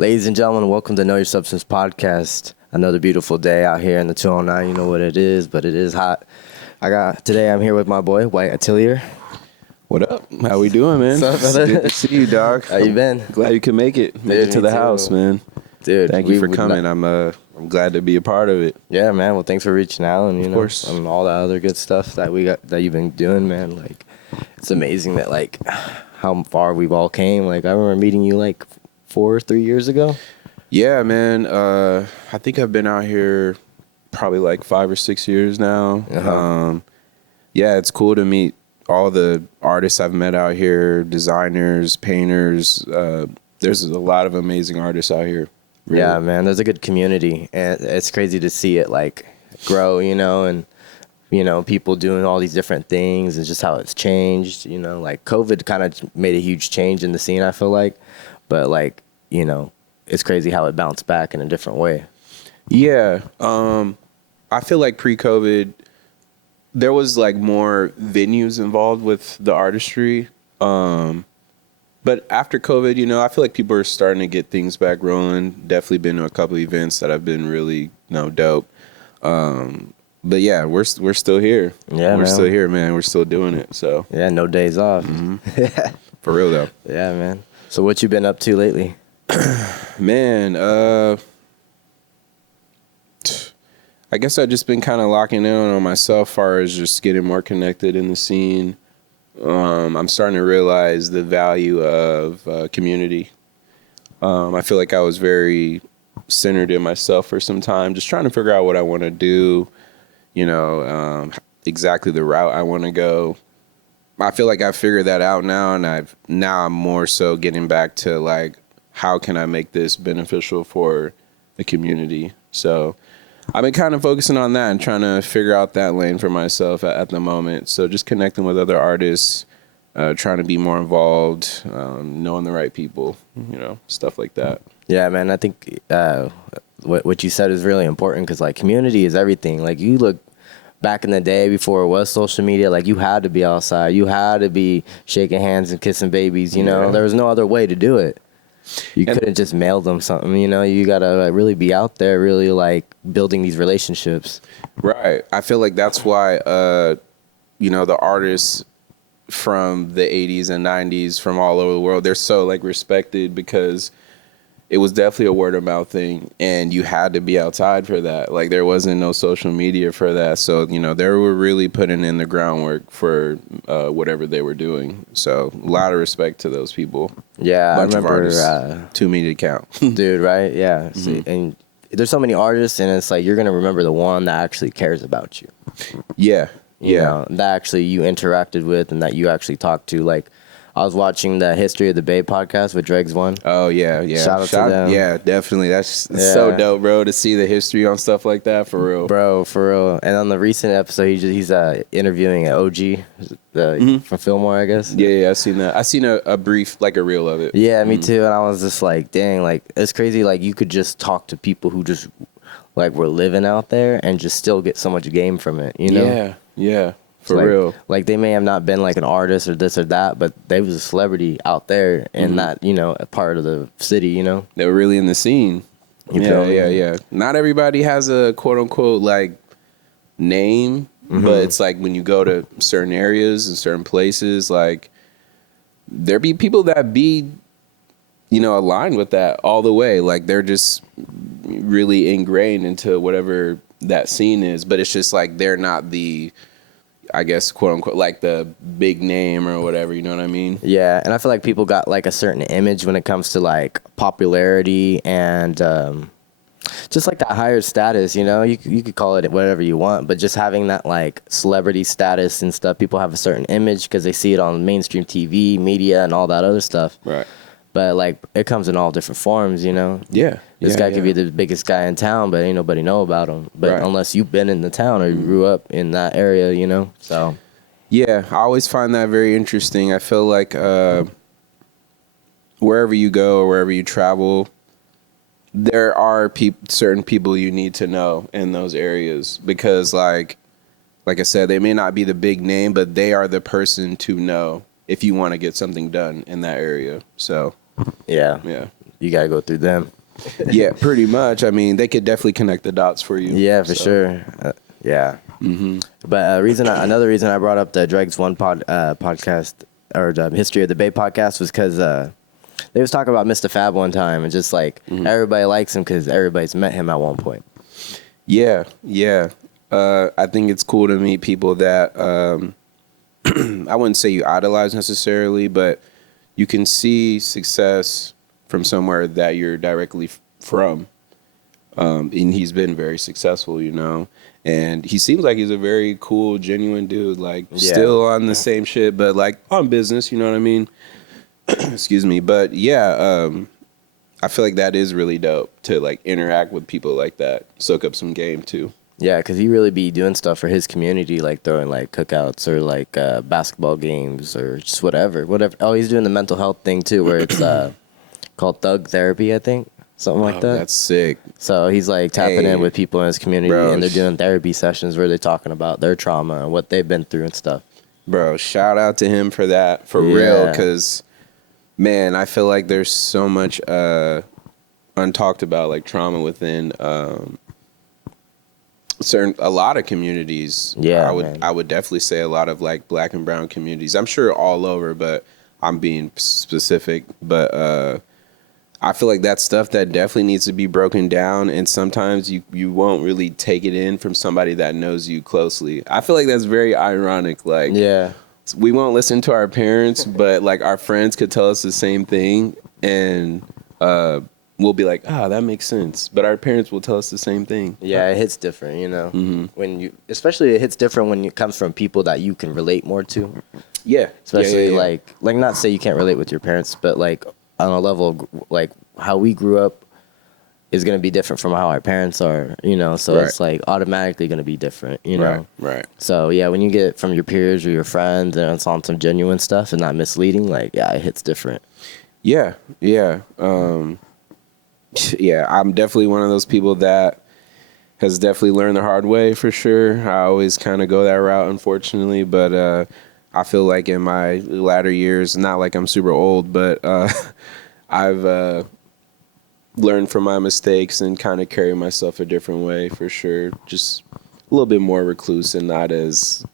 Ladies and gentlemen, welcome to Know Your Substance Podcast. Another beautiful day out here in the 209. You know what it is, but it is hot. Today I'm here with my boy, White Atelier. What up? How we doing, man? What's up, brother? Good to see you, dog. How you been? Glad you could make it. Made it to the house, man. Dude, thank you for coming. I'm glad to be a part of it. Yeah, man. Well, thanks for reaching out and of course, and all that other good stuff that you've been doing, man. Like, it's amazing that how far we've all came. Like, I remember meeting you 3 years ago. Yeah, man. I think I've been out here probably 5 or 6 years now. Uh-huh. Yeah, it's cool to meet all the artists I've met out here, designers, painters. There's a lot of amazing artists out here. Really. Yeah, man. There's a good community, and it's crazy to see it grow, and people doing all these different things and just how it's changed. COVID kind of made a huge change in the scene, I feel like, but it's crazy how it bounced back in a different way. Yeah. I feel like pre-COVID, there was more venues involved with the artistry. But after COVID, I feel like people are starting to get things back rolling. Definitely been to a couple of events that have been really, dope. But yeah, we're still here. Yeah, we're still here, man. We're still doing it. So yeah, no days off. Mm-hmm. For real though. Yeah, man. So what you been up to lately? Man, I guess I've just been kind of locking in on myself as far as just getting more connected in the scene. I'm starting to realize the value of community. I feel like I was very centered in myself for some time, just trying to figure out what I want to do, exactly the route I want to go. I feel like I've figured that out now, and I'm more so getting back to how can I make this beneficial for the community? So I've been kind of focusing on that and trying to figure out that lane for myself at the moment. So just connecting with other artists, trying to be more involved, knowing the right people, stuff like that. Yeah, man. I think what you said is really important because community is everything. You look back in the day before it was social media, you had to be outside. You had to be shaking hands and kissing babies. There was no other way to do it. You couldn't just mail them something, you got to really be out there, really building these relationships. Right. I feel like that's why, the artists from the 80s and 90s from all over the world, they're so respected because it was definitely a word of mouth thing, and you had to be outside for that. There wasn't no social media for that. So, they were really putting in the groundwork for whatever they were doing. So a lot of respect to those people. Yeah, Bunch I remember. Of artists, too many to count. Dude, right? Yeah. Mm-hmm. See, and there's so many artists, and it's you're going to remember the one that actually cares about you. Yeah. That actually you interacted with and that you actually talked to. I was watching the History of the Bay podcast with Dregs One. Oh, yeah. Shout out to them. Yeah, definitely. That's so dope, bro, to see the history on stuff like that, for real. Bro, for real. And on the recent episode, he's interviewing an OG from Fillmore, I guess. Yeah, I seen that. I seen a brief, a reel of it. Yeah, me too. And I was just dang, it's crazy. You could just talk to people who just, were living out there and just still get so much game from it, Yeah. For real. They may have not been an artist or this or that, but they was a celebrity out there in that, a part of the city, They were really in the scene. Yeah. Not everybody has a quote unquote name, but it's when you go to certain areas and certain places, there be people that be, aligned with that all the way. They're just really ingrained into whatever that scene is, but it's just they're not the, I guess, quote unquote, the big name or whatever, you know what I mean? Yeah, and I feel like people got a certain image when it comes to popularity and just that higher status, you could call it whatever you want, but just having that celebrity status and stuff, people have a certain image because they see it on mainstream TV, media, and all that other stuff. Right. But it comes in all different forms, Yeah. This guy could be the biggest guy in town, but ain't nobody know about him. But unless you've been in the town or you grew up in that area, so. Yeah, I always find that very interesting. I feel like wherever you go or wherever you travel, there are certain people you need to know in those areas because, like I said, they may not be the big name, but they are the person to know if you want to get something done in that area. So, yeah. you got to go through them. Yeah, pretty much. I mean, they could definitely connect the dots for you. Yeah, for sure. Yeah. But another reason I brought up the Dregs One podcast or the History of the Bay podcast was because they was talking about Mr. Fab one time, and just like everybody likes him because everybody's met him at one point. Yeah. I think it's cool to meet people that I wouldn't say you idolize necessarily, but you can see success from somewhere that you're directly from. And he's been very successful, you know. And he seems like he's a very cool, genuine dude. Like, still on the same shit, but like on business, you know what I mean? Excuse me. But yeah, I feel like that is really dope to like interact with people like that, soak up some game too. Yeah, because he really be doing stuff for his community, like throwing like cookouts or like basketball games or just whatever. Oh, he's doing the mental health thing too, where it's called Thug Therapy, I think. Something like that. That's sick. So he's like tapping in with people in his community, bro, and they're doing therapy sessions where they're talking about their trauma and what they've been through and stuff. Bro, shout out to him for that, for real, because, man, I feel like there's so much untalked about, like, trauma within a lot of communities. Yeah, I would definitely say a lot of, like, black and brown communities. I'm sure all over, but I'm being specific. But I feel like that's stuff that definitely needs to be broken down, and sometimes you won't really take it in from somebody that knows you closely. I feel like that's very ironic. Like, we won't listen to our parents, but like our friends could tell us the same thing, and we'll be like, that makes sense. But our parents will tell us the same thing. Yeah, it hits different, you know. Especially it hits different when it comes from people that you can relate more to. Yeah, especially like not say you can't relate with your parents, but like on a level of like how we grew up is going to be different from how our parents are, you know, so it's like automatically going to be different, you know. Right. So yeah, when you get from your peers or your friends and it's on some genuine stuff and not misleading, like it hits different. Yeah. I'm definitely one of those people that has definitely learned the hard way, for sure. I always kind of go that route, unfortunately, but I feel like in my latter years, not like I'm super old, but I've learned from my mistakes and kind of carry myself a different way, for sure. Just a little bit more recluse and not as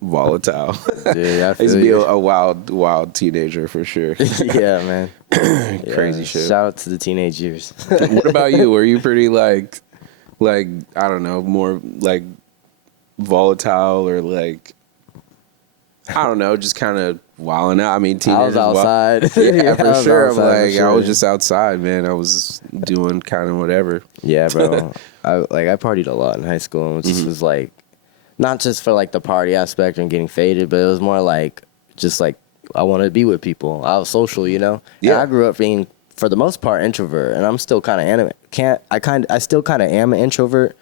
volatile. Dude, I used to be a wild teenager, for sure. Yeah, man. Crazy shit. Shout out to the teenage years. What about you? Were you pretty like I don't know, more like volatile or like, I don't know, just kind of wilding out? I mean, teenagers. I was outside. Yeah, for sure. I was just outside, man. I was doing kind of whatever. Yeah, bro. I partied a lot in high school, and it just was like, not just for like the party aspect and getting faded, but it was more like just like I wanted to be with people. I was social, you know. Yeah. And I grew up being, for the most part, introvert, and I'm still kind of I still kind of am an introvert.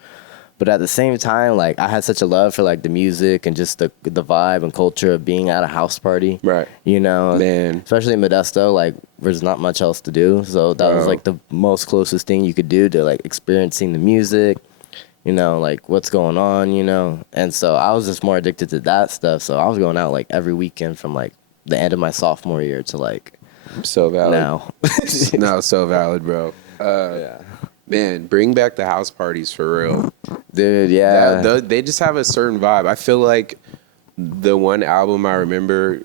But at the same time, like, I had such a love for, like, the music and just the vibe and culture of being at a house party. Right. You know? Man. Especially in Modesto, like, there's not much else to do. So that was, like, the most closest thing you could do to, like, experiencing the music, you know, like, what's going on, you know? And so I was just more addicted to that stuff. So I was going out, like, every weekend from, like, the end of my sophomore year to, like, so valid. Now. No, so valid, bro. Yeah. Man, bring back the house parties for real. Dude, yeah. They just have a certain vibe. I feel like the one album I remember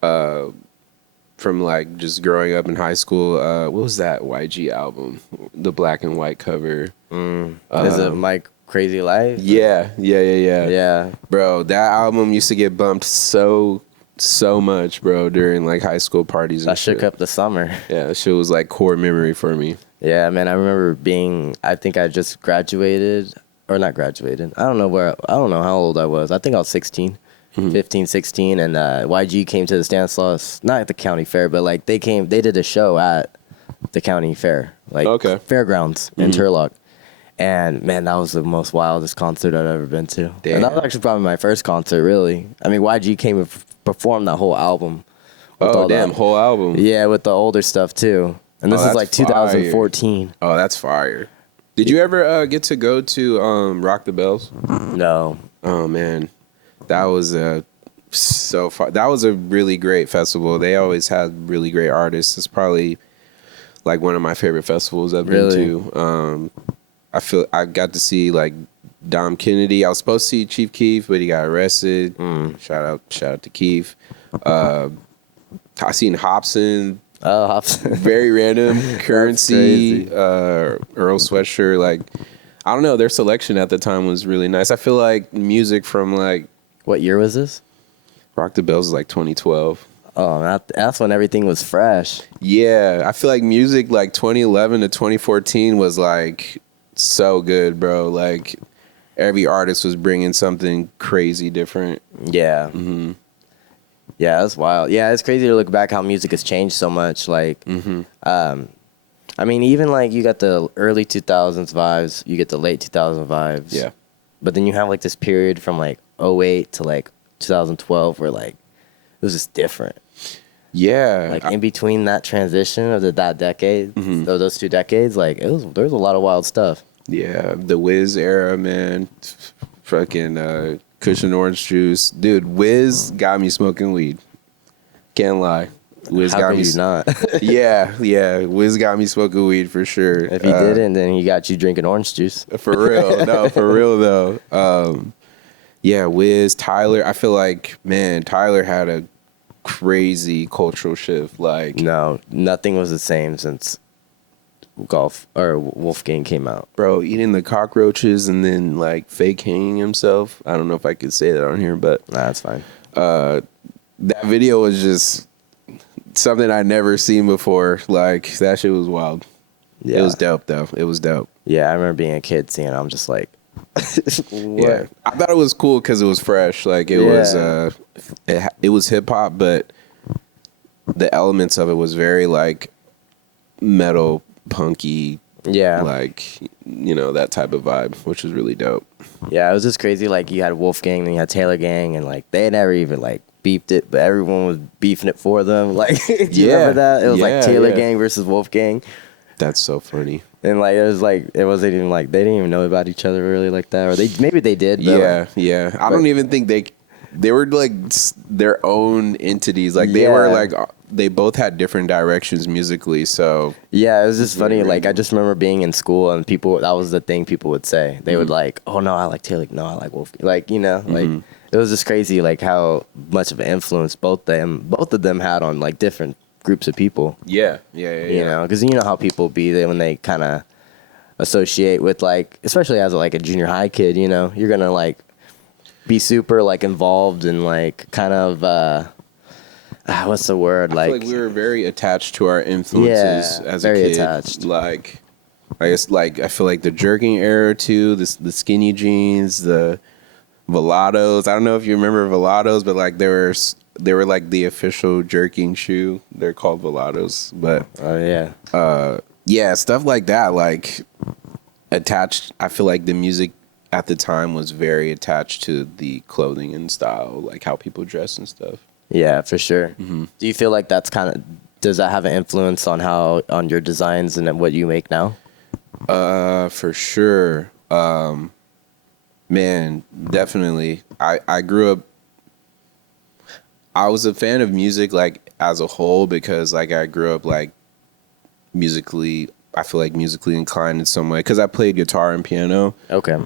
from like just growing up in high school, what was that YG album? The black and white cover. Is it Mike Crazy Life? Yeah. Yeah. Bro, that album used to get bumped so much, bro, during like high school parties and shit. Shook up the summer. Yeah, that shit was like core memory for me. Yeah, man, I remember I think I just graduated, or not graduated. I don't know how old I was. I think I was 16, 15, 16, and YG came to the Stanislaus, not at the county fair, but like they did a show at the county fair, like fairgrounds in Turlock. And man, that was the most wildest concert I've ever been to. Damn. And that was actually probably my first concert, really. I mean, YG came and performed that whole album. Whole album. Yeah, with the older stuff too. And this is like 2014. Fire. Oh, that's fire. Did you ever get to go to Rock the Bells? No. Oh, man. That was so far. That was a really great festival. They always had really great artists. It's probably like one of my favorite festivals I've Really? been to. I feel I got to see like Dom Kennedy. I was supposed to see Chief Keef, but he got arrested. Shout out to Keef. I seen Hobson. Oh, Hobson. Very random. Currency. crazy. Earl Sweatshirt. Like, I don't know. Their selection at the time was really nice. I feel like music from like What year was this? Rock the Bells is like 2012. Oh, that's when everything was fresh. Yeah, I feel like music like 2011 to 2014 was like so good, bro. Like every artist was bringing something crazy different. Yeah. Mm-hmm. Yeah, that's wild. Yeah, it's crazy to look back how music has changed so much. Like, I mean, even like you got the early 2000s vibes, you get the late 2000s vibes. Yeah. But then you have like this period from like '08 to like 2012 where like it was just different. Yeah. Like in between that transition of that decade, those 2 decades, like there was a lot of wild stuff. Yeah, the Wiz era, man. Fucking cushion orange juice. Dude, Wiz got me smoking weed. Can't lie. Wiz How got could me you not? yeah. Wiz got me smoking weed for sure. If he didn't, then he got you drinking orange juice. For real. No, for real though. Yeah, Wiz, Tyler. I feel like, man, Tyler had a crazy cultural shift. Like, No, nothing was the same since Golf or Wolfgang came out. bro, eating the cockroaches and then like fake hanging himself. I don't know if I could say that on here, but Nah, that's fine. that video was just something I'd never seen before. Like, that shit was wild. Yeah. It was dope though. It was dope. Yeah, I remember being a kid seeing it. I'm just like, what? Yeah, I thought it was cool because it was fresh. Like it was, it was hip hop, but the elements of it was very like metal, punky, Yeah. like, you know, that type of vibe, which was really dope. Yeah, it was just crazy. Like you had Wolfgang, then you had Taylor Gang, and like they never even like beefed it, but everyone was beefing it for them. Like, do you remember that? It was like Taylor Gang versus Wolfgang. That's so funny. And like it wasn't even like they didn't even know about each other really like that, or maybe they did. But Yeah. I don't even think they were like their own entities. Like they were like they both had different directions musically. So yeah, it was just funny. Like I just remember being in school and that was the thing people would say. They would like, oh no, I like Taylor. No, I like Wolfgang. Like, you know, like it was just crazy. Like how much of an influence both of them had on like different groups of people. Yeah. You know, because you know how people be there when they kind of associate with like, especially as like a junior high kid. You know, you're gonna like be super like involved and like kind of what's the word? I feel like we were very attached to our influences as a kid. Attached. Like I guess like I feel like the jerking era too, the skinny jeans, the Velados. I don't know if you remember Velados, but like they were like the official jerking shoe. They're called Velados, but yeah, stuff like that. Like attached. I feel like the music at the time was very attached to the clothing and style, like how people dress and stuff. Yeah, for sure. Do you feel like does that have an influence on your designs and what you make now? For sure. Man, definitely. I grew up, I was a fan of music like as a whole because like I grew up like musically, I feel like musically inclined in some way because I played guitar and piano. Okay.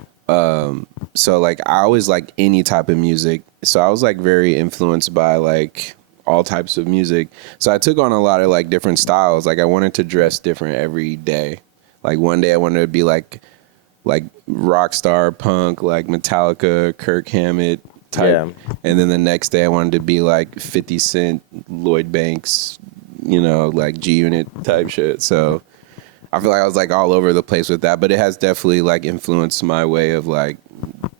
So like I always like any type of music. So I was like very influenced by like all types of music. So I took on a lot of like different styles. Like I wanted to dress different every day. Like one day I wanted to be like rock star punk, like Metallica, Kirk Hammett type. Yeah. And then the next day I wanted to be like 50 Cent, Lloyd Banks, you know, like G Unit type shit. So I feel like I was like all over the place with that, but it has definitely like influenced my way of like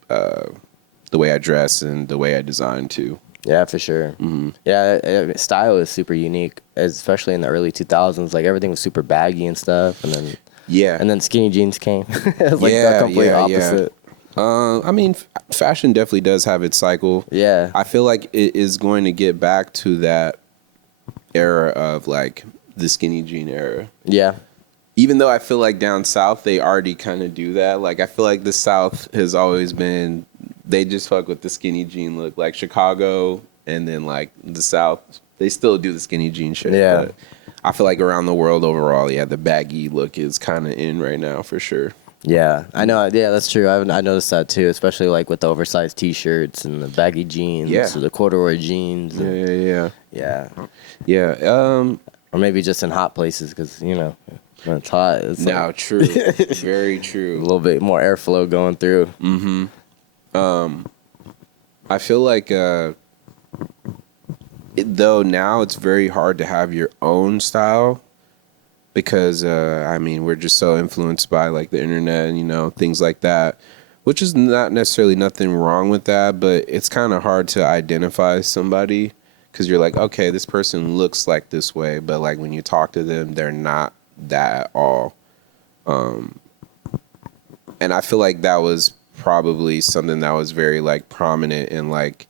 the way I dress and the way I design too. Yeah, for sure. Yeah, style is super unique, especially in the early 2000s. Like everything was super baggy and stuff, and then skinny jeans came. It was like the complete opposite. I mean, fashion definitely does have its cycle. Yeah, I feel like it is going to get back to that era of like the skinny jean era. Yeah. Even though I feel like down south they already kind of do that. Like I feel like the South has always been, they just fuck with the skinny jean look. Like Chicago and then like the South, they still do the skinny jean shit. Yeah. But I feel like around the world overall, yeah, the baggy look is kind of in right now for sure. Yeah, I know. Yeah, that's true. I noticed that too, especially like with the oversized T-shirts and the baggy jeans or the corduroy jeans. Yeah. Or maybe just in hot places because when it's hot. It's now, like, true, very a true. little bit more airflow going through. I feel like though now it's very hard to have your own style because I mean we're just so influenced by like the internet and things like that, which is not necessarily nothing wrong with that, but it's kind of hard to identify somebody because you're like, okay, this person looks like this way, but like when you talk to them, they're not that at all. And I feel like that was probably something that was very like prominent in like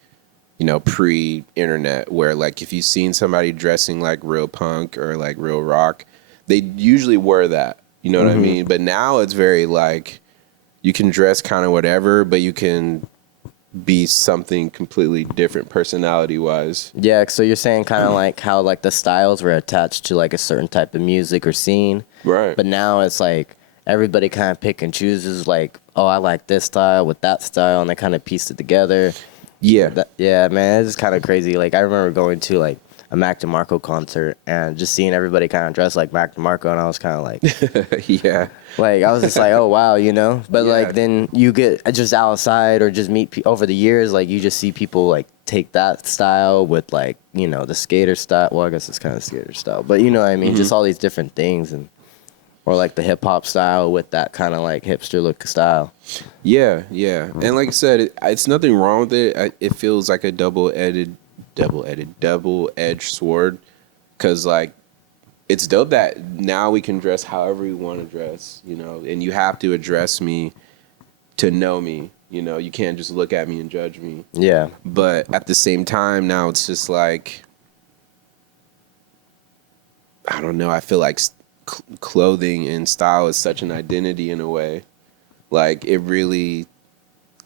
pre-internet, where like if you've seen somebody dressing like real punk or like real rock, they usually were that, you know what I mean? But now it's very like you can dress kind of whatever, but you can be something completely different personality wise. Yeah, so you're saying kind of like how like the styles were attached to like a certain type of music or scene, Right? but now it's like everybody kind of pick and chooses like, oh, I like this style with that style, and they kind of piece it together. Yeah, man, it's just kind of crazy. Like I remember going to like a Mac DeMarco concert and just seeing everybody kind of dressed like Mac DeMarco, and I was kind of like, yeah, like I was just like, oh wow, But like then you get just outside or just meet over the years, like you just see people like take that style with like the skater style. Well, I guess it's kind of skater style, but you know what I mean. Just all these different things or like the hip hop style with that kind of like hipster look style. Yeah. And like I said, it's nothing wrong with it. It feels like a double-edged sword, because like it's dope that now we can dress however we want to dress, and you have to address me to know me. You can't just look at me and judge me. Yeah. But at the same time, now it's just like, I don't know. I feel like clothing and style is such an identity in a way. Like it really,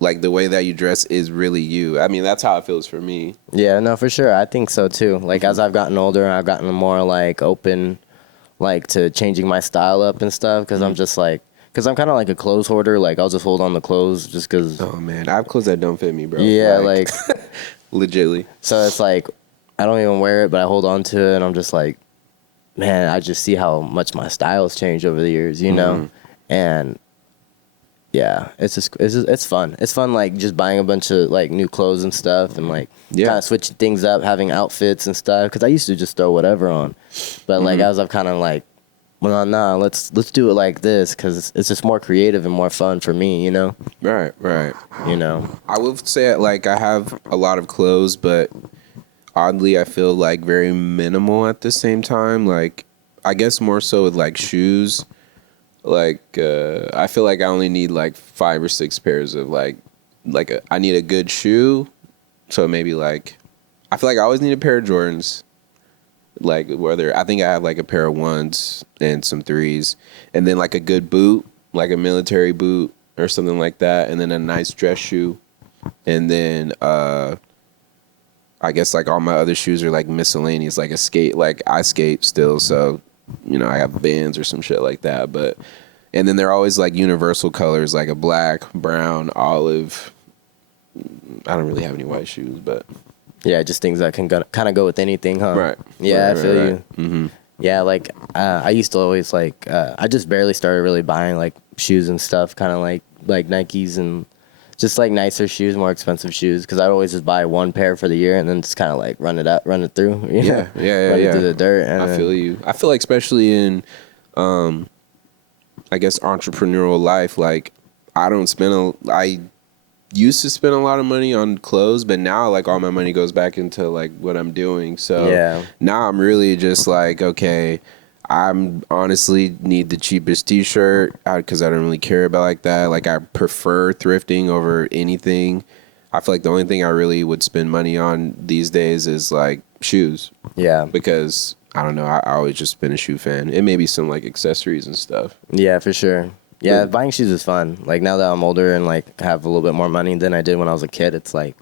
like the way that you dress is really you. I mean, that's how it feels for me. Yeah, no, for sure. I think so too. Like as I've gotten older, I've gotten more like open, like to changing my style up and stuff. Because I'm just like, because I'm kind of like a clothes hoarder. Like I'll just hold on to clothes just because. Oh man, I have clothes that don't fit me, bro. Yeah, like legitly. So it's like I don't even wear it, but I hold on to it, and I'm just like, man, I just see how much my style's changed over the years, and. Yeah, it's fun. It's fun, like just buying a bunch of like new clothes and stuff, and like kind of switching things up, having outfits and stuff. Because I used to just throw whatever on, but like as I've kind of like, well, nah, let's do it like this because it's just more creative and more fun for me, Right. I will say like I have a lot of clothes, but oddly I feel like very minimal at the same time. Like I guess more so with like shoes. Like I feel like I only need like 5 or 6 pairs of I need a good shoe. So maybe like I feel like I always need a pair of Jordans. Like whether I think I have like a pair of 1s and some 3s, and then like a good boot, like a military boot or something like that, and then a nice dress shoe, and then I guess like all my other shoes are like miscellaneous, like a skate. Like I skate still, so. I have Vans or some shit like that, and then they're always like universal colors, like a black, brown, olive. I don't really have any white shoes, but yeah, just things that can kind of go with anything, huh? Right. Yeah, I feel you. Mm-hmm. Yeah, like I used to always like I just barely started really buying like shoes and stuff, kind of like Nikes and just like nicer shoes, more expensive shoes, because I'd always just buy one pair for the year and then just kind of like run it through. Run it through the dirt. And I feel you. I feel like especially in, I guess entrepreneurial life, like I used to spend a lot of money on clothes, but now like all my money goes back into like what I'm doing. So now I'm really just like, okay, I'm honestly need the cheapest t-shirt because I don't really care about like that. Like I prefer thrifting over anything. I feel like the only thing I really would spend money on these days is like shoes. Yeah. Because I don't know, I always just been a shoe fan. It may be some like accessories and stuff. Yeah, for sure. Yeah, buying shoes is fun. Like now that I'm older and like have a little bit more money than I did when I was a kid, it's like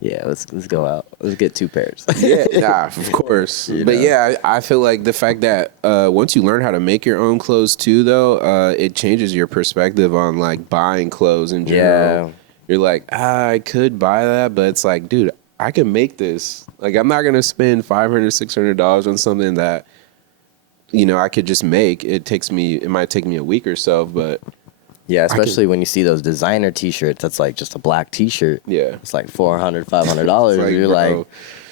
Yeah, let's go out. Let's get 2 pairs. Yeah, nah, of course. But yeah, I feel like the fact that once you learn how to make your own clothes too, though, it changes your perspective on like buying clothes in general. Yeah. You're like, I could buy that, but it's like, dude, I can make this. Like, I'm not gonna spend $500, $600 on something that, you know, I could just make. It might take me a week or so, but Yeah, especially when you see those designer T-shirts. That's like just a black T-shirt. yeah, It's like $400, $500. It's like, You're bro,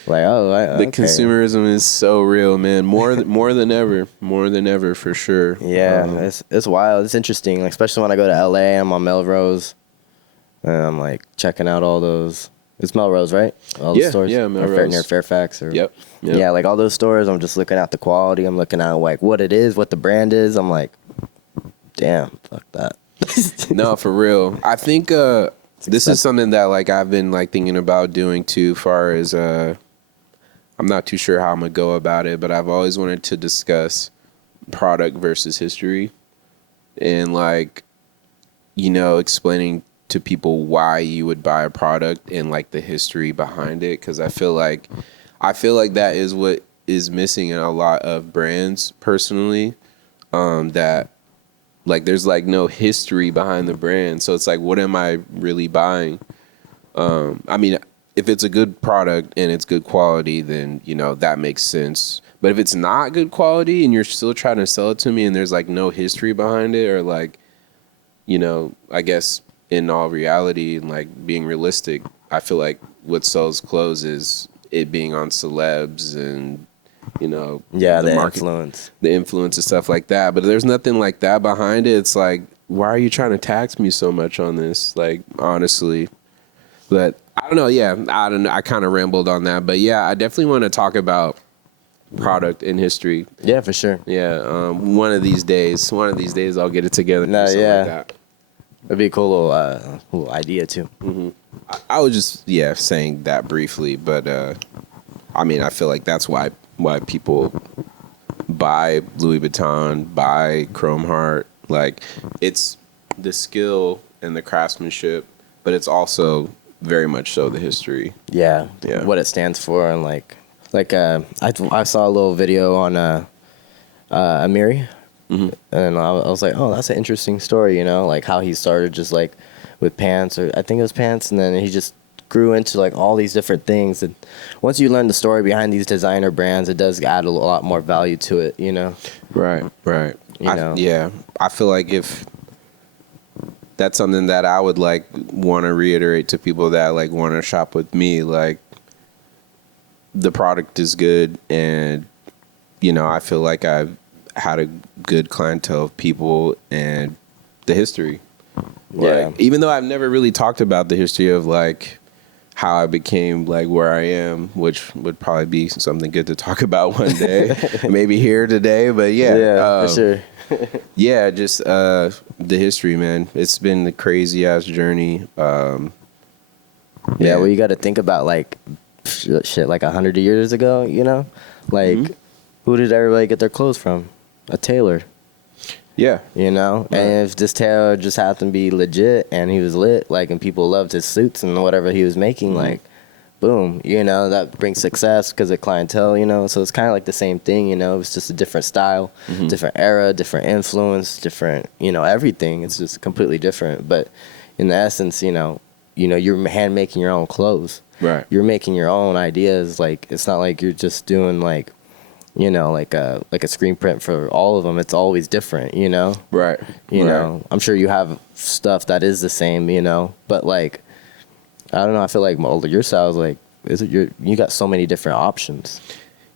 like, oh, the okay. consumerism is so real, man. More than ever, for sure. Yeah, it's wild. It's interesting, like, especially when I go to LA. I'm on Melrose, and I'm like checking out all those. It's Melrose, right? All the stores. Yeah, Or Melrose. near Fairfax. Or, Yep. Yeah, like all those stores. I'm just looking at the quality. I'm looking at like what it is, what the brand is. I'm like, damn, fuck that. No, for real. I think this is something that like I've been like thinking about doing too. Far as I'm not too sure how I'm gonna go about it, but I've always wanted to discuss product versus history, and like, you know, explaining to people why you would buy a product and like the history behind it. Because I feel like that is what is missing in a lot of brands personally. That like there's like no history behind the brand, so it's like, what am I really buying? I mean, if it's a good product and it's good quality, then, you know, that makes sense. But if it's not good quality and you're still trying to sell it to me and there's like no history behind it, or like, you know, I guess in all reality and like being realistic, I feel like what sells clothes is it being on celebs and, you know, Yeah, the market, influence. the influence and stuff like that. But if there's nothing like that behind it, it's like, why are you trying to tax me so much on this? Like, honestly. But I don't know. Yeah, I don't know. I kind of rambled on that, but yeah, I definitely want to talk about product and history. Yeah, for sure. Yeah, one of these days, I'll get it together. No, something yeah. like that. It'd be a cool little idea too. I was just saying that briefly, but I mean, I feel like that's why people buy Louis Vuitton, buy Chrome Heart. Like, it's the skill and the craftsmanship, but it's also very much so the history. Yeah, Yeah. what it stands for, and I saw a little video on Amiri, and I was like, oh, that's an interesting story, you know, like how he started just like with pants, or I think it was pants, and then he just grew into like all these different things. And once you learn the story behind these designer brands, it does add a lot more value to it, you know. Right. You know. Yeah, I feel like if that's something that I would like want to reiterate to people that like want to shop with me, like, the product is good, and, you know, I feel like I've had a good clientele of people, and the history. Yeah. Like, even though I've never really talked about the history of like how I became like where I am, which would probably be something good to talk about one day, maybe here today. But yeah, for sure. yeah, just the history, man. It's been a crazy ass journey. Yeah, well, you got to think about like shit like 100 years ago, you know, like who did everybody get their clothes from? A tailor. Yeah, You know, and if this tailor just happened to be legit and he was lit, like, and people loved his suits and whatever he was making, like, boom, you know, that brings success because of clientele, you know. So it's kind of like the same thing, you know. It's just a different style, different era, different influence, different, you know, everything. It's just completely different. But in the essence, you know, you're hand making your own clothes. right. You're making your own ideas. Like, it's not like you're just doing like, you know, like a screen print for all of them. It's always different, you know. Right. You know, I'm sure you have stuff that is the same, you know, but like, I don't know. I feel like your style is like, you got so many different options.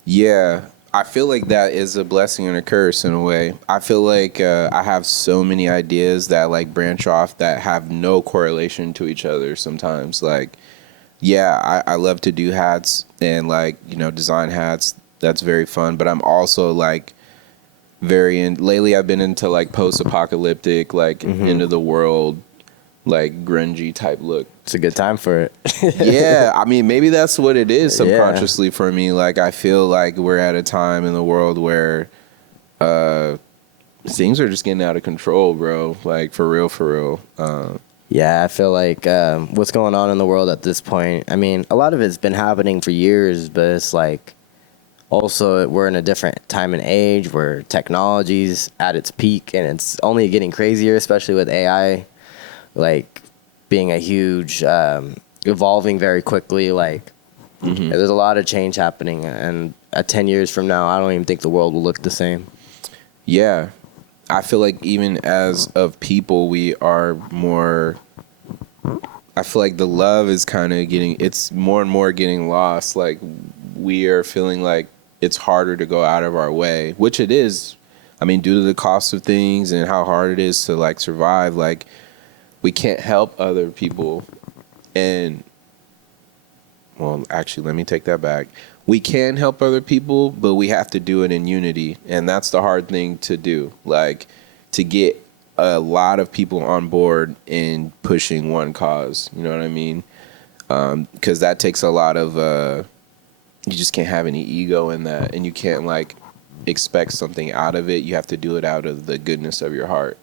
Yeah, I feel like that is a blessing and a curse in a way. I feel like I have so many ideas that like branch off that have no correlation to each other sometimes. Like, yeah, I love to do hats and like, you know, design hats. That's very fun. But I'm also like lately I've been into like post-apocalyptic, like end of the world, like grungy type look. It's a good time for it. Yeah, I mean, maybe that's what it is subconsciously for me. Like, I feel like we're at a time in the world where things are just getting out of control, bro. Like, for real, for real. Yeah, I feel like what's going on in the world at this point. I mean, a lot of it's been happening for years, but it's like also we're in a different time and age where technology's at its peak, and it's only getting crazier, especially with AI, like being a huge, evolving very quickly. Like there's a lot of change happening, and at 10 years from now, I don't even think the world will look the same. Yeah. I feel like even as of people, we are more. I feel like the love is kind of it's more and more getting lost. Like, we are feeling like it's harder to go out of our way, which it is. I mean, due to the cost of things and how hard it is to like survive, like we can't help other people. And, well, actually, let me take that back. We can help other people, but we have to do it in unity. And that's the hard thing to do. Like, to get a lot of people on board in pushing one cause. You know what I mean? Because that takes a lot of, you just can't have any ego in that. And you can't, like, expect something out of it. You have to do it out of the goodness of your heart.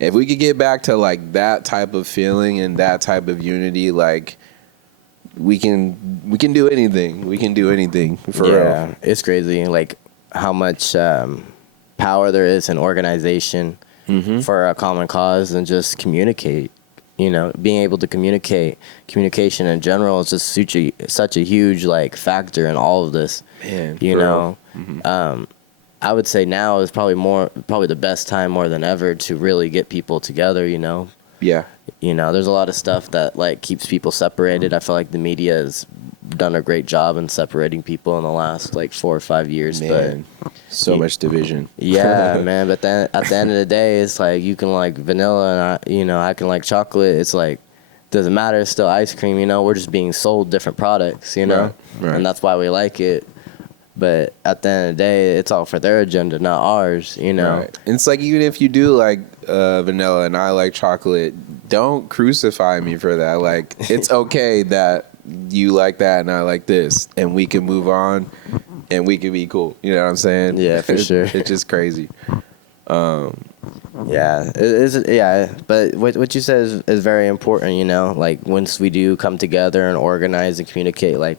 If we could get back to, like, that type of feeling and that type of unity, like, we can do anything. We can do anything for real. It's crazy, like how much power there is in organization for a common cause and just communicate. You know, being able to communication in general is just such a huge like factor in all of this. Man, you know, I would say now is probably the best time more than ever to really get people together. You know. Yeah. You know, there's a lot of stuff that like keeps people separated. I feel like the media has done a great job in separating people in the last like 4 or 5 years. Man, but so much division. Yeah, man. But then at the end of the day, it's like you can like vanilla and I can like chocolate. It's like doesn't matter. It's still ice cream. You know, we're just being sold different products. You know, right. And that's why we like it. But at the end of the day, it's all for their agenda, not ours, you know? Right. And it's like, even if you do like vanilla and I like chocolate, don't crucify me for that. Like, it's okay that you like that and I like this, and we can move on and we can be cool. You know what I'm saying? Yeah, for sure. It's just crazy. Yeah, but what you said is very important, you know? Like, once we do come together and organize and communicate, like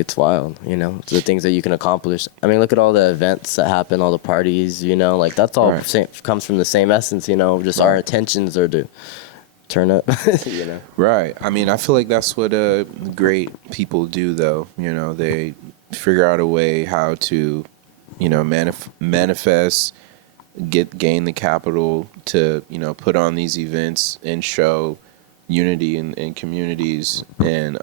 it's wild, you know, the things that you can accomplish. I mean, look at all the events that happen, all the parties, you know, like that's all comes from the same essence, you know, just our intentions are to turn up, you know. Right. I mean, I feel like that's what great people do, though. You know, they figure out a way how to, you know, manifest, gain the capital to, you know, put on these events and show unity in communities and,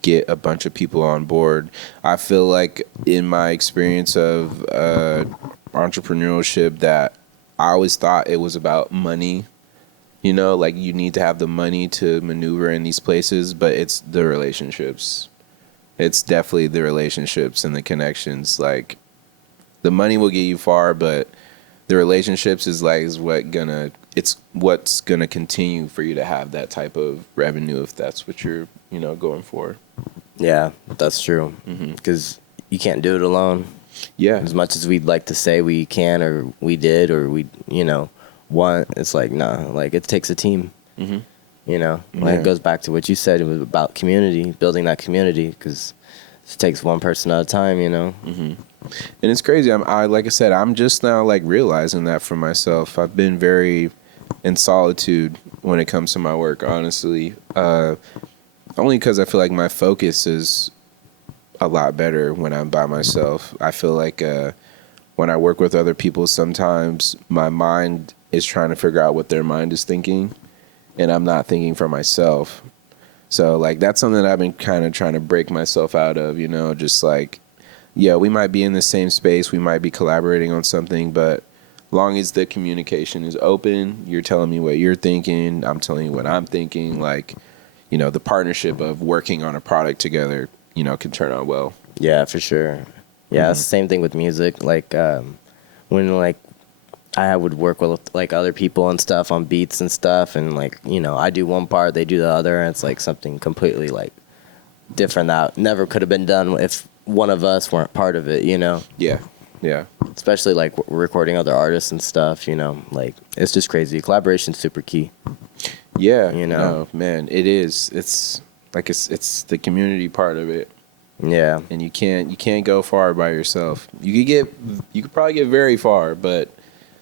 get a bunch of people on board. I feel like in my experience of entrepreneurship that I always thought it was about money. You know, like you need to have the money to maneuver in these places, but it's the relationships. It's definitely the relationships and the connections. Like, the money will get you far, but the relationships is what's gonna continue for you to have that type of revenue if that's what you're, you know, going for. Yeah, that's true. Because you can't do it alone. Yeah. As much as we'd like to say we can or we did or we, you know, want, it's like, nah, like it takes a team. You know, like it goes back to what you said. It was about community, building that community, because it takes one person at a time, you know. And it's crazy. Like I said, I'm just now like realizing that for myself. I've been very in solitude when it comes to my work, honestly. Only because I feel like my focus is a lot better when I'm by myself. I feel like when I work with other people, sometimes my mind is trying to figure out what their mind is thinking, and I'm not thinking for myself. So, like, that's something that I've been kind of trying to break myself out of, you know, just like, yeah, we might be in the same space, we might be collaborating on something, but long as the communication is open, you're telling me what you're thinking, I'm telling you what I'm thinking, like, you know, the partnership of working on a product together, you know, can turn out well. Yeah, for sure. Yeah, it's the same thing with music. Like, when, like, I would work with, like, other people and stuff on beats and stuff, and, like, you know, I do one part, they do the other, and it's, like, something completely, like, different that never could have been done if one of us weren't part of it, you know? Yeah, yeah. Especially, like, recording other artists and stuff, you know? Like, it's just crazy. Collaboration's super key. Yeah, You know? no, man, it is. It's like it's the community part of it, Yeah. and you can't go far by yourself. You could probably get very far, but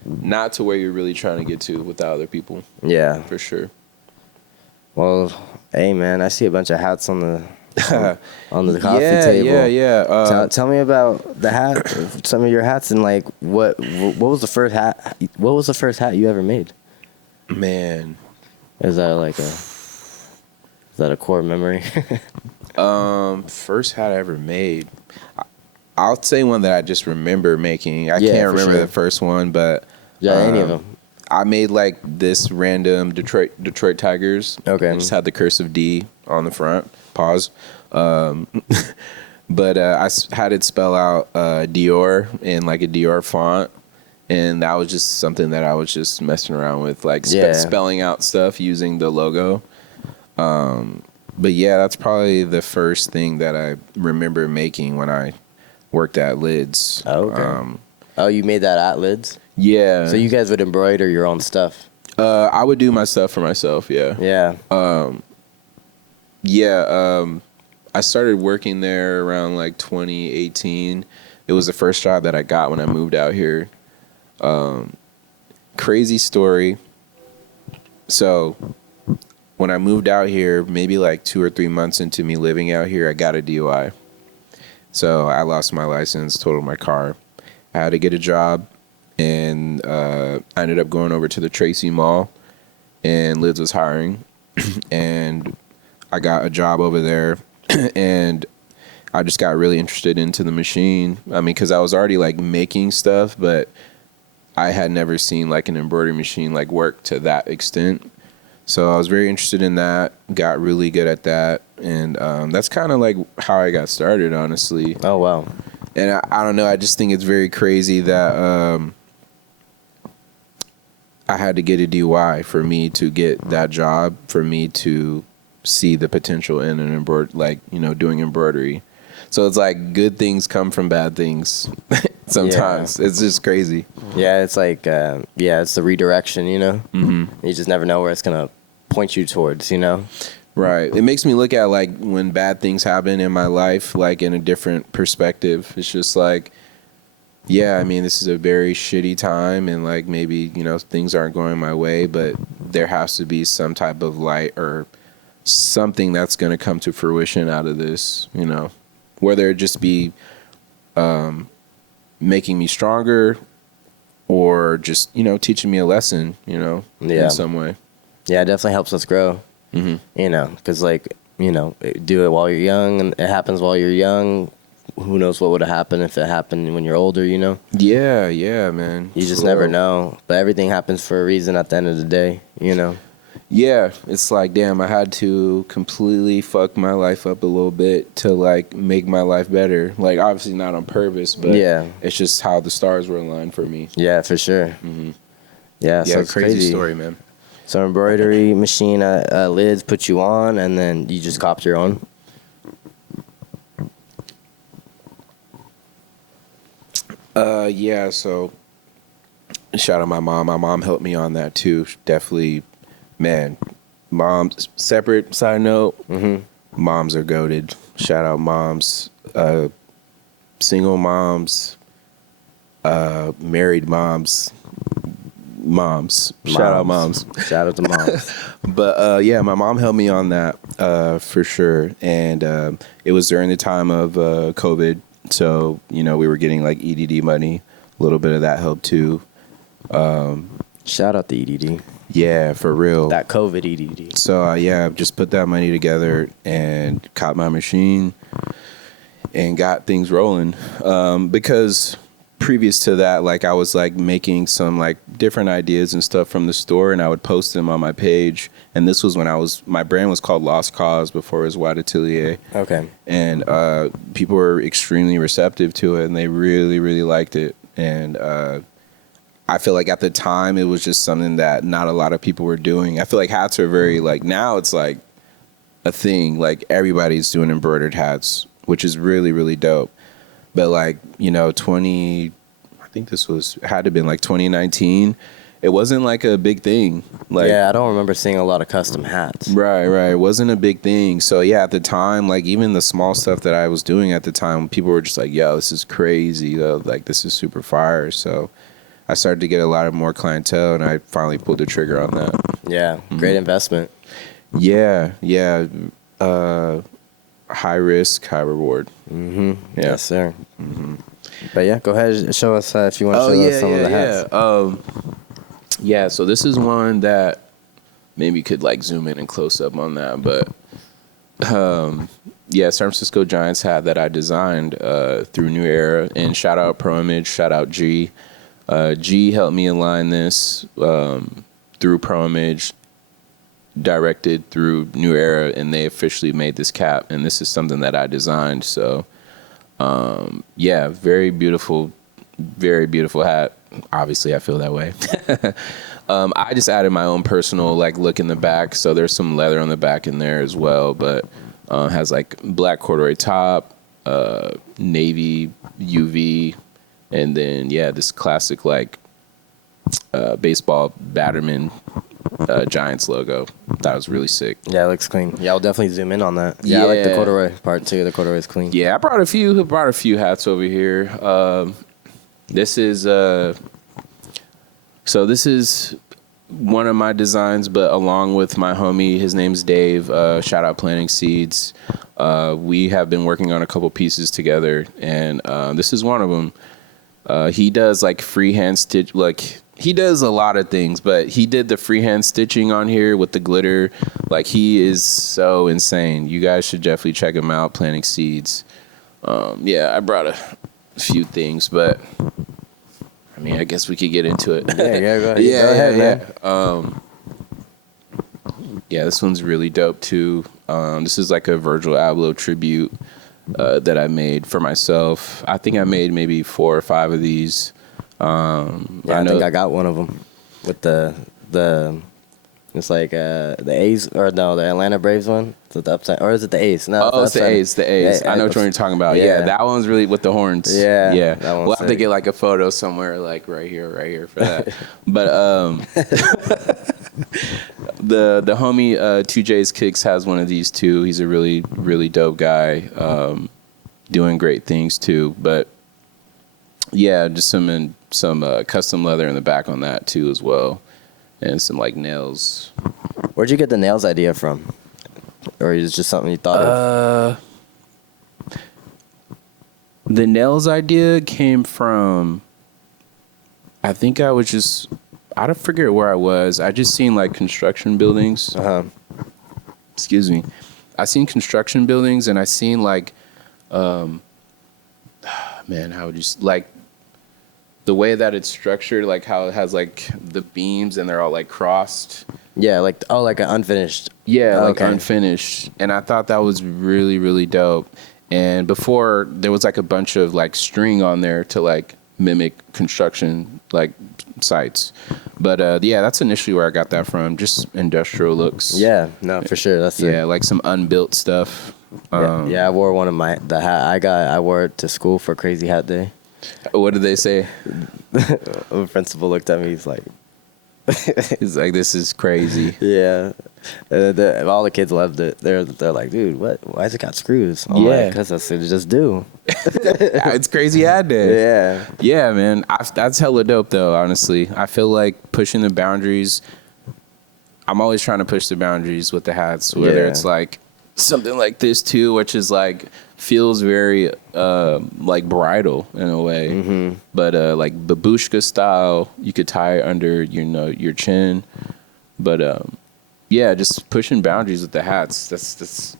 not to where you're really trying to get to without other people, Yeah. for sure. Well, hey man, I see a bunch of hats on on the coffee Yeah, table. yeah. Tell me about the hat, some of your hats, and like what was the first hat? What was the first hat you ever made? Man, Is that like a core memory? first hat I ever made. I'll say one that I just remember making. I Yeah, can't for remember sure. the first one, but Yeah, any of them. I made like this random Detroit Tigers. Okay. It just had the cursive D on the front. Pause. Um, but had it spell out Dior in like a Dior font, and that was just something that I was just messing around with, like spelling out stuff using the logo. But yeah, that's probably the first thing that I remember making when I worked at Lids. Oh, okay. Oh, you made that at Lids? Yeah. So you guys would embroider your own stuff? I would do my stuff for myself. Yeah. Yeah. Yeah. I started working there around like 2018. It was the first job that I got when I moved out here. Crazy story. So when I moved out here, maybe like 2 or 3 months into me living out here, I got a DUI. So I lost my license, totaled my car. I had to get a job, and I ended up going over to the Tracy Mall, and Lids was hiring, and I got a job over there, and I just got really interested into the machine. I mean, because I was already like making stuff, but I had never seen like an embroidery machine like work to that extent. So I was very interested in that, got really good at that, and that's kind of like how I got started, honestly. Oh, wow. And I don't know, I just think it's very crazy that I had to get a DUI for me to get that job, for me to see the potential in an doing embroidery. So it's like good things come from bad things sometimes. Yeah. It's just crazy. Yeah, it's like, it's the redirection, you know? Mm-hmm. You just never know where it's going to point you towards, you know? Right. It makes me look at like when bad things happen in my life, like in a different perspective. It's just like, yeah, I mean, this is a very shitty time, and like maybe, things aren't going my way, but there has to be some type of light or something that's going to come to fruition out of this, whether it just be making me stronger or just, teaching me a lesson, in some way. Yeah, it definitely helps us grow, because do it while you're young, and it happens while you're young. Who knows what would have happened if it happened when you're older, Yeah, man. You just never know. But everything happens for a reason at the end of the day, Yeah, it's like, damn, I had to completely fuck my life up a little bit to like make my life better. Like, obviously not on purpose, but it's just how the stars were aligned for me. Yeah, for sure. Mm-hmm. Yeah, so it's crazy story, man. So embroidery machine Lids put you on, and then you just copped your own? Yeah, so shout out my mom. My mom helped me on that too. Definitely, man. Moms, separate side note, moms are goated. Shout out moms, single moms, married moms. Shout out moms. Shout out to moms. But yeah, my mom helped me on that for sure. And it was during the time of COVID. So, we were getting like EDD money. A little bit of that helped too. Shout out to EDD. Yeah, for real. That COVID EDD. So, yeah, just put that money together and caught my machine and got things rolling. Because previous to that, like I was like making some like different ideas and stuff from the store, and I would post them on my page. And this was when my brand was called Lost Cause before it was White Atelier. Okay. And people were extremely receptive to it, and they really, really liked it. And I feel like at the time it was just something that not a lot of people were doing. I feel like hats are very like, now it's like a thing. Like everybody's doing embroidered hats, which is really, really dope. But like, I think this had to have been like 2019. it wasn't like a big thing. Like, yeah, I don't remember seeing a lot of custom hats. right. It wasn't a big thing. So yeah, at the time, like even the small stuff that I was doing at the time, people were just like, "Yo, this is crazy. Though. Like this is super fire." So I started to get a lot of more clientele, and I finally pulled the trigger on that. Yeah, great investment. Yeah. High risk, high reward. Mm-hmm. Yeah. Yes, sir. Mm-hmm. But yeah, go ahead and show us if you want to show us some of the hats. Yeah, so this is one that maybe you could like zoom in and close up on that, but yeah, San Francisco Giants hat that I designed through New Era, and shout out Pro Image, shout out G. G helped me align this through Pro Image, directed through New Era, and they officially made this cap, and this is something that I designed. So yeah, very beautiful hat. Obviously I feel that way. I just added my own personal like look in the back, so there's some leather on the back in there as well, but has like black corduroy top, navy UV, and then yeah, this classic like baseball Batterman Giants logo. That was really sick. Yeah, it looks clean. Yeah, I'll definitely zoom in on that. Yeah, I like the corduroy part too. The corduroy is clean. Yeah, I brought a few hats over here. This is so this is one of my designs, but along with my homie, his name's Dave. Shout out Planting Seeds. We have been working on a couple pieces together, and this is one of them. He does like freehand stitch, like he does a lot of things, but he did the freehand stitching on here with the glitter. Like he is so insane. You guys should definitely check him out, Planting Seeds. Yeah, I brought a few things, but I mean, I guess we could get into it. Yeah, go ahead. Yeah, go ahead, man. Yeah, this one's really dope too. This is like a Virgil Abloh tribute that I made for myself. I think I made maybe 4 or 5 of these. Yeah, I think I got one of them with the it's like the A's, or no, the Atlanta Braves one. Is it the upside, or is it the A's? No, it's the A's. I know which one you're talking about. Yeah, that one's really with the horns. Yeah. We'll have to get like a photo somewhere, like right here for that. But the homie 2J's Kicks has one of these too. He's a really, really dope guy, doing great things too. But yeah, just some custom leather in the back on that too as well, and some like nails. Where'd you get the nails idea from? Or is it just something you thought of? The nails idea came from, I think I don't forget where I was. I just seen like construction buildings. Excuse me. I seen construction buildings, and I seen like, man, how would you, like, the way that it's structured, like how it has like the beams and they're all like crossed. Yeah, like like an unfinished. Yeah, like unfinished. And I thought that was really, really dope. And before, there was like a bunch of like string on there to like mimic construction like sites. But yeah, that's initially where I got that from. Just industrial looks. Yeah, no, for sure. That's like some unbuilt stuff. Yeah, I wore one of the hat I wore it to school for Crazy Hat Day. What did they say? The principal looked at me. He's like, this is crazy. Yeah. All the kids loved it. They're like, dude, what? Why has it got screws? Yeah, because I said just do. It's Crazy Hat Day. Yeah, man. That's hella dope, though. Honestly, I feel like pushing the boundaries. I'm always trying to push the boundaries with the hats, whether it's like something like this too, which is like feels very like bridal in a way, but like babushka style. You could tie it under your chin, but yeah, just pushing boundaries with the hats. That's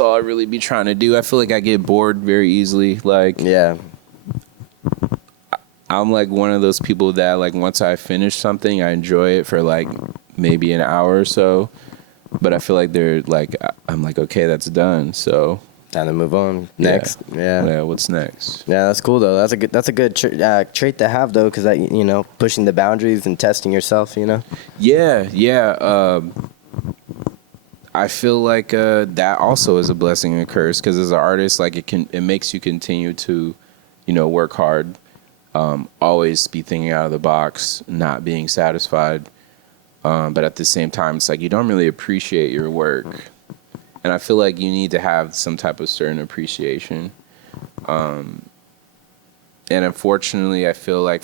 all I really be trying to do. I feel like I get bored very easily. Like I'm like one of those people that like once I finish something, I enjoy it for like maybe an hour or so. But I feel like I'm like, okay, that's done. So time to move on. Next, yeah. What's next? Yeah, that's cool though. That's a good trait to have though, because that pushing the boundaries and testing yourself. Yeah. I feel like that also is a blessing and a curse, because as an artist, like it makes you continue to, work hard. always be thinking out of the box, not being satisfied. But at the same time, it's like you don't really appreciate your work. And I feel like you need to have some type of certain appreciation. And unfortunately, I feel like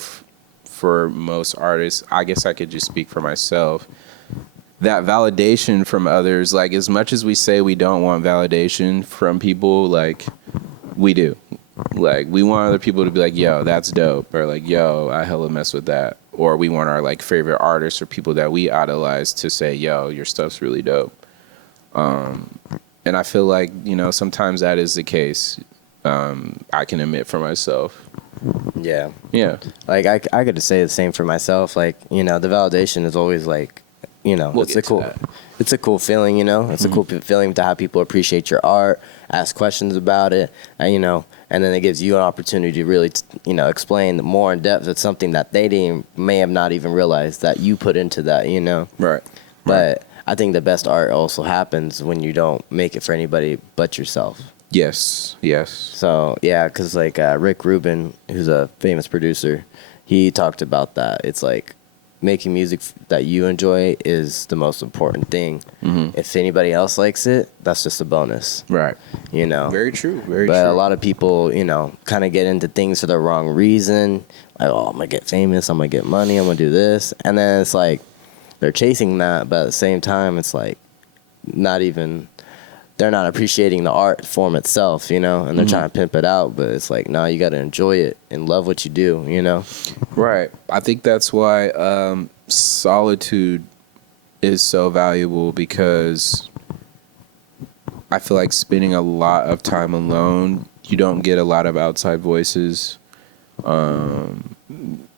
for most artists, I guess I could just speak for myself, that validation from others, like as much as we say we don't want validation from people, like we do. Like we want other people to be like, yo, that's dope, or like, yo, I hella mess with that. Or we want our like favorite artists or people that we idolize to say, yo, your stuff's really dope. And I feel like, you know, sometimes that is the case. I can admit for myself. Yeah. Yeah. Like I could say the same for myself. Like, you know, the validation is always like, you know, it's a cool feeling, you know. It's a cool feeling to have people appreciate your art, ask questions about it, and, you know, and then it gives you an opportunity to really, you know, explain more in depth. It's something that they may have not even realized that you put into that, you know. Right. But I think the best art also happens when you don't make it for anybody but yourself. Yes. So, yeah, because like Rick Rubin, who's a famous producer, he talked about that. It's like making music that you enjoy is the most important thing. If anybody else likes it, that's just a bonus. Right. You know? Very true. But a lot of people, you know, kind of get into things for the wrong reason. Like, oh, I'm going to get famous. I'm going to get money. I'm going to do this. And then it's like they're chasing that. But at the same time, it's like they're not appreciating the art form itself, you know, and they're trying to pimp it out. But it's like, no, you got to enjoy it and love what you do, you know? Right. I think that's why solitude is so valuable, because I feel like spending a lot of time alone, you don't get a lot of outside voices. The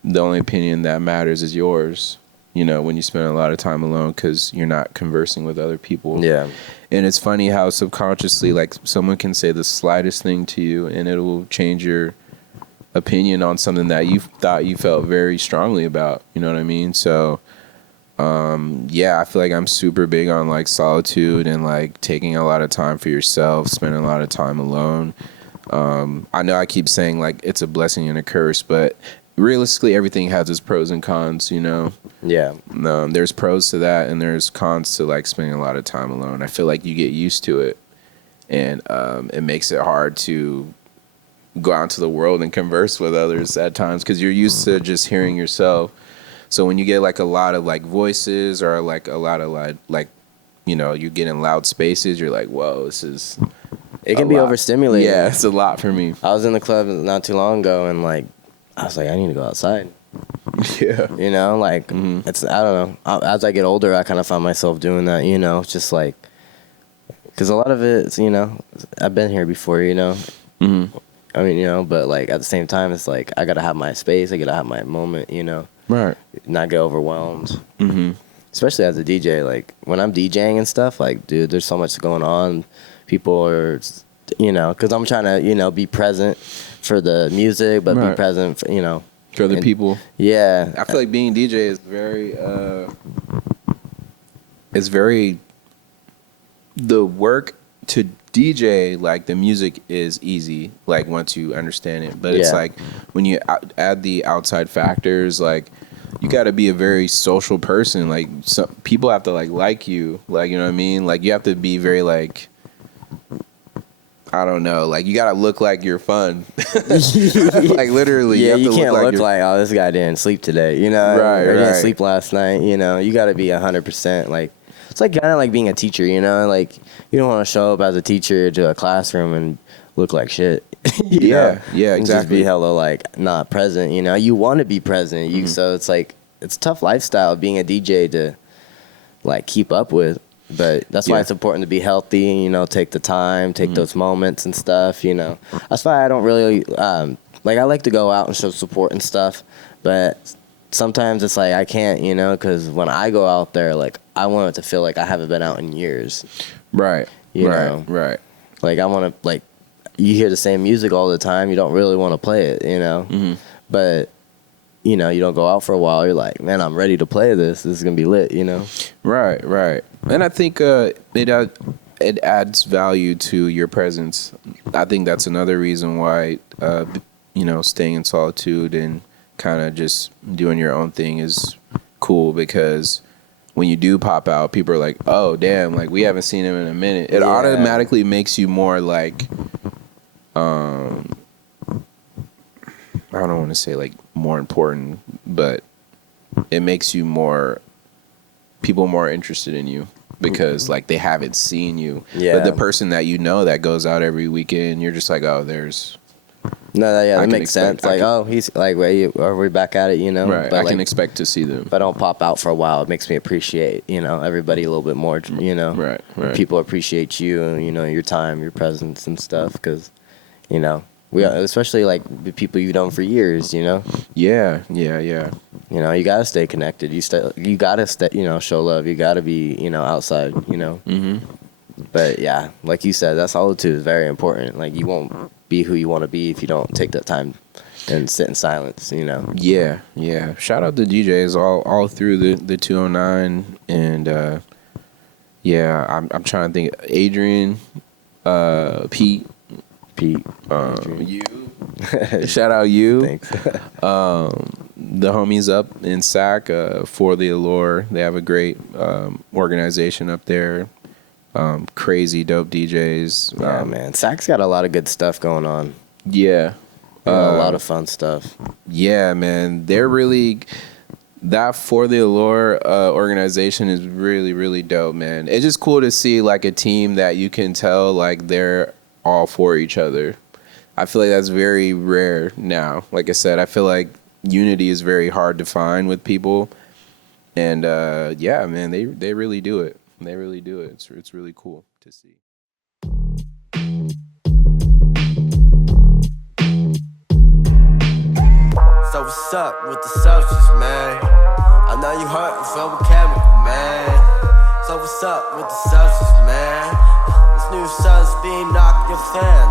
only opinion that matters is yours, you know, when you spend a lot of time alone, because you're not conversing with other people. Yeah. And it's funny how subconsciously, like, someone can say the slightest thing to you and it will change your opinion on something that you thought you felt very strongly about. You know what I mean? So, yeah, I feel like I'm super big on, like, solitude and, like, taking a lot of time for yourself, spending a lot of time alone. I know I keep saying, like, it's a blessing and a curse, but realistically, everything has its pros and cons, you know? Yeah. There's pros to that, and there's cons to, like, spending a lot of time alone. I feel like you get used to it, and it makes it hard to go out into the world and converse with others at times, because you're used to just hearing yourself. So when you get, like, a lot of, like, voices, or, like, a lot of, like, you know, you get in loud spaces, you're like, whoa, this is It can be overstimulating. Yeah, it's a lot for me. I was in the club not too long ago, and, like, I was like, I need to go outside. Yeah. You know, like, it's, I don't know. As I get older, I kind of find myself doing that, you know, just like, because a lot of it's, you know, I've been here before, you know. I mean, you know, but, like, at the same time, it's like, I got to have my space. I got to have my moment, you know. Right. Not get overwhelmed. Especially as a DJ. Like, when I'm DJing and stuff, like, dude, there's so much going on. People are, you know, because I'm trying to, you know, be present for the music, but be present, for, you know. For other people. Yeah. I feel like being DJ is very, the work to DJ, like, the music is easy, like, once you understand it. But it's like, when you add the outside factors, like, you got to be a very social person. Like, some people have to, like you. Like, you know what I mean? Like, you have to be very, like, I don't know. Like, you gotta look like you're fun. Like, literally. Yeah, you have to can't look like, oh, this guy didn't sleep today. You know, right, or right. didn't sleep last night. You know, you gotta be 100%. Like, it's like kind of like being a teacher. You know, like, you don't want to show up as a teacher to a classroom and look like shit. you know? Yeah, and exactly. just be hella like not present. You know, you want to be present. So it's like, it's a tough lifestyle being a DJ to, like, keep up with. But that's why it's important to be healthy, you know, take the time, take those moments and stuff, you know. That's why I don't really, like, I like to go out and show support and stuff, but sometimes it's like I can't, you know, because when I go out there, like, I want it to feel like I haven't been out in years. Right. You know? Right. Like, I want to, like, you hear the same music all the time, you don't really want to play it, you know. But, you know, you don't go out for a while, you're like, man, I'm ready to play this. This is going to be lit, you know. Right. And I think it adds value to your presence. I think that's another reason why staying in solitude and kind of just doing your own thing is cool, because when you do pop out, people are like, oh damn, like we haven't seen him in a minute. It automatically makes you more like I don't want to say like more important, but it makes you people more interested in you, because like they haven't seen you. Yeah. But the person that that goes out every weekend, you're just like, oh, there's. No, that makes sense. Like, oh, he's like, wait, are we back at it? Right. But I can expect to see them. If I don't pop out for a while, it makes me appreciate, everybody a little bit more. Right. People appreciate you and your time, your presence and stuff, because, we especially like the people you've known for years. Yeah. You gotta stay connected. You gotta show love. You gotta be outside. Mm-hmm. But yeah, like you said, that solitude is very important. Like you won't be who you want to be if you don't take that time and sit in silence. Yeah. Shout out to DJs all through the 209, and I'm trying to think. Adrian, Pete, you. Shout out you. Thanks. The homies up in SAC, for the Allure. They have a great organization up there. Crazy dope DJs. Yeah, man. SAC's got a lot of good stuff going on. Yeah. A lot of fun stuff. Yeah, man. They're really, that For the Allure organization is really, really dope, man. It's just cool to see like a team that you can tell like they're all for each other. I feel like that's very rare now. Like I said, I feel like unity is very hard to find with people. And yeah, man, they really do it. They really do it. It's really cool to see. So what's up with the substance, man? I know you hurting from a chemical, man. So what's up with the substance, man? This new sun's being knocked your fan